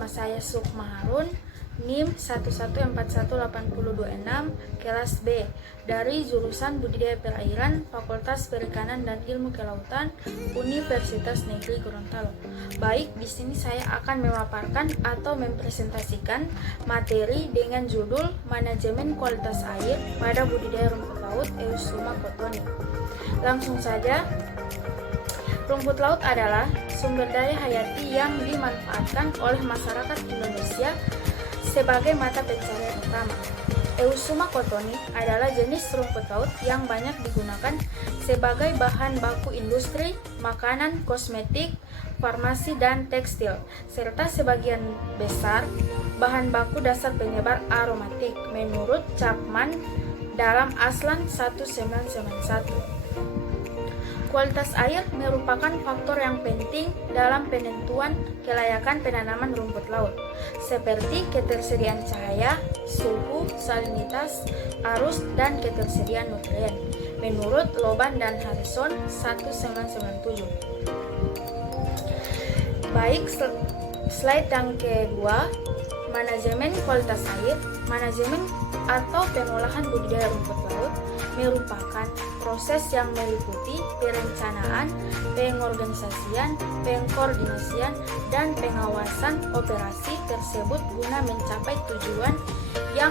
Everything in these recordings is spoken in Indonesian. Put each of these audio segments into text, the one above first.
Nama saya Sukma Harun, NIM 1141826, kelas B, dari jurusan Budidaya Perairan, Fakultas Perikanan dan Ilmu Kelautan, Universitas Negeri Gorontalo. Baik, di sini saya akan memaparkan atau mempresentasikan materi dengan judul Manajemen Kualitas Air pada Budidaya Rumput Laut Eusuma cottoni. Langsung saja. Rumput laut adalah sumber daya hayati yang dimanfaatkan oleh masyarakat Indonesia sebagai mata pencaharian utama. Eusuma cottoni adalah jenis rumput laut yang banyak digunakan sebagai bahan baku industri, makanan, kosmetik, farmasi, dan tekstil, serta sebagian besar bahan baku dasar penyebar aromatik menurut Chapman dalam Aslan 1991. Kualitas air merupakan faktor yang penting dalam penentuan kelayakan penanaman rumput laut, seperti ketersediaan cahaya, suhu, salinitas, arus, dan ketersediaan nutrien, menurut Loban dan Harrison 1997. Baik, slide yang kedua, manajemen kualitas air. Manajemen atau pengolahan budidaya rumput laut merupakan proses yang meliputi perencanaan, pengorganisasian, pengkoordinasian, dan pengawasan operasi tersebut guna mencapai tujuan yang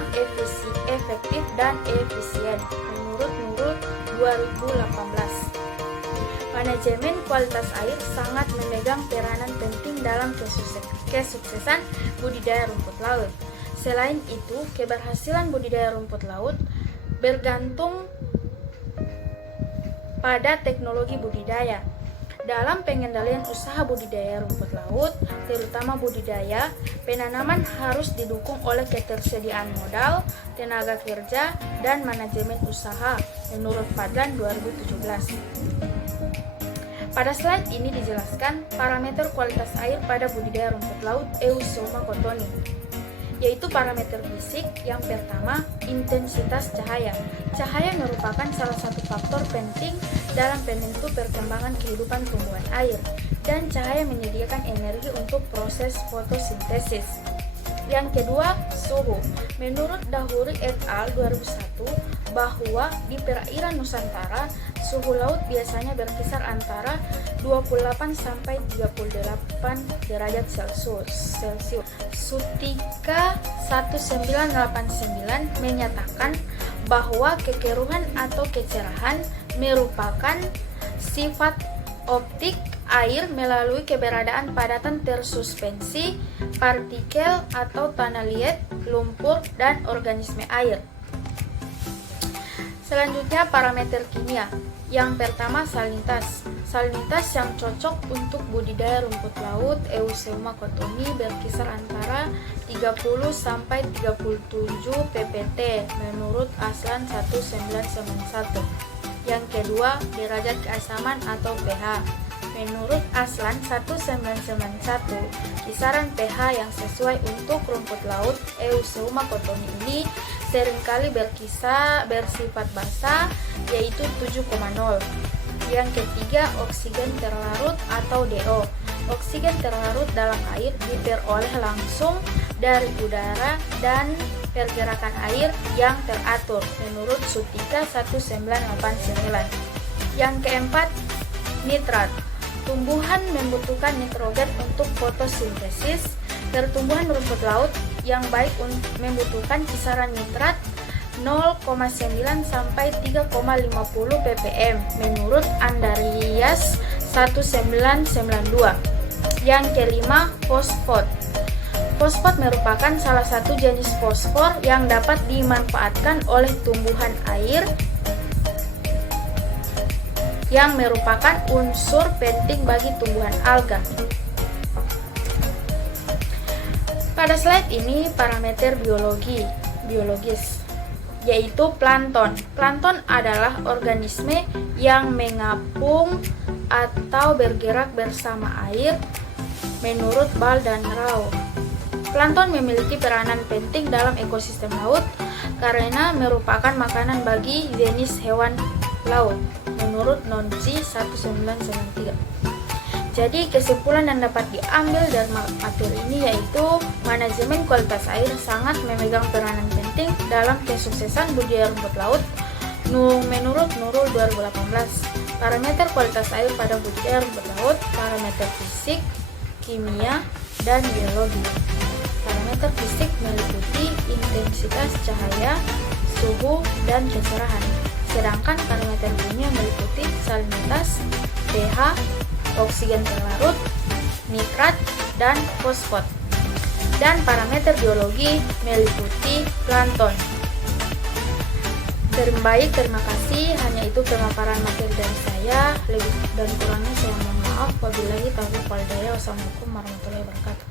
efektif dan efisien menurut Nurul 2018. Manajemen kualitas air sangat memegang peranan penting dalam kesuksesan budidaya rumput laut. Selain itu, keberhasilan budidaya rumput laut bergantung pada teknologi budidaya. Dalam pengendalian usaha budidaya rumput laut, terutama budidaya, penanaman harus didukung oleh ketersediaan modal, tenaga kerja, dan manajemen usaha menurut Fadlan 2017. Pada slide ini dijelaskan parameter kualitas air pada budidaya rumput laut Eusuma cottoni, yaitu parameter fisik. Yang pertama, intensitas cahaya. Cahaya merupakan salah satu faktor penting dalam penentu perkembangan kehidupan tumbuhan air, dan cahaya menyediakan energi untuk proses fotosintesis. Yang kedua, suhu. Menurut Dahuri et al. 2001, bahwa di perairan Nusantara, suhu laut biasanya berkisar antara 28 sampai 38 derajat Celcius. Sutika 1989 menyatakan bahwa kekeruhan atau kecerahan merupakan sifat optik air melalui keberadaan padatan tersuspensi, partikel atau tanah liat, lumpur, dan organisme air. Selanjutnya, parameter kimia. Yang pertama, salinitas. Salinitas yang cocok untuk budidaya rumput laut Eusuma cottoni berkisar antara 30 sampai 37 ppt menurut Aslan 1991. Yang kedua, derajat keasaman atau pH. Menurut Aslan 1991, kisaran pH yang sesuai untuk rumput laut Eusuma cottoni ini seringkali bersifat basa, yaitu 7,0. Yang ketiga, oksigen terlarut atau DO. Oksigen terlarut dalam air diperoleh langsung dari udara dan pergerakan air yang teratur menurut Sutika 1989. Yang keempat, nitrat. Tumbuhan membutuhkan nitrogen untuk fotosintesis. Pertumbuhan rumput laut yang baik membutuhkan kisaran nitrat 0,9 sampai 3,50 ppm menurut Andarias 1992. Yang kelima, fosfat. Fosfat merupakan salah satu jenis fosfor yang dapat dimanfaatkan oleh tumbuhan air yang merupakan unsur penting bagi tumbuhan alga. Pada slide ini parameter biologis, yaitu plankton. Plankton adalah organisme yang mengapung atau bergerak bersama air menurut Ball dan Rao. Plankton memiliki peranan penting dalam ekosistem laut karena merupakan makanan bagi jenis hewan laut menurut Nonci 1993. Jadi kesimpulan yang dapat diambil dari materi ini yaitu manajemen kualitas air sangat memegang peranan penting dalam kesuksesan budidaya rumput laut. Menurut Nurul 2018, parameter kualitas air pada budidaya rumput laut, parameter fisik, kimia, dan biologi. Parameter fisik meliputi intensitas cahaya, suhu, dan kecerahan. Sedangkan parameter kimia meliputi salinitas, pH, oksigen terlarut, nitrat, dan fosfat. Dan parameter biologi meliputi plankton. Terima kasih. Hanya itu pemaparan materi dari saya. Lebih dan kurangnya saya mohon maaf. Wabillahi taufiq wal hidayah. Wassalamualaikum warahmatullahi wabarakatuh.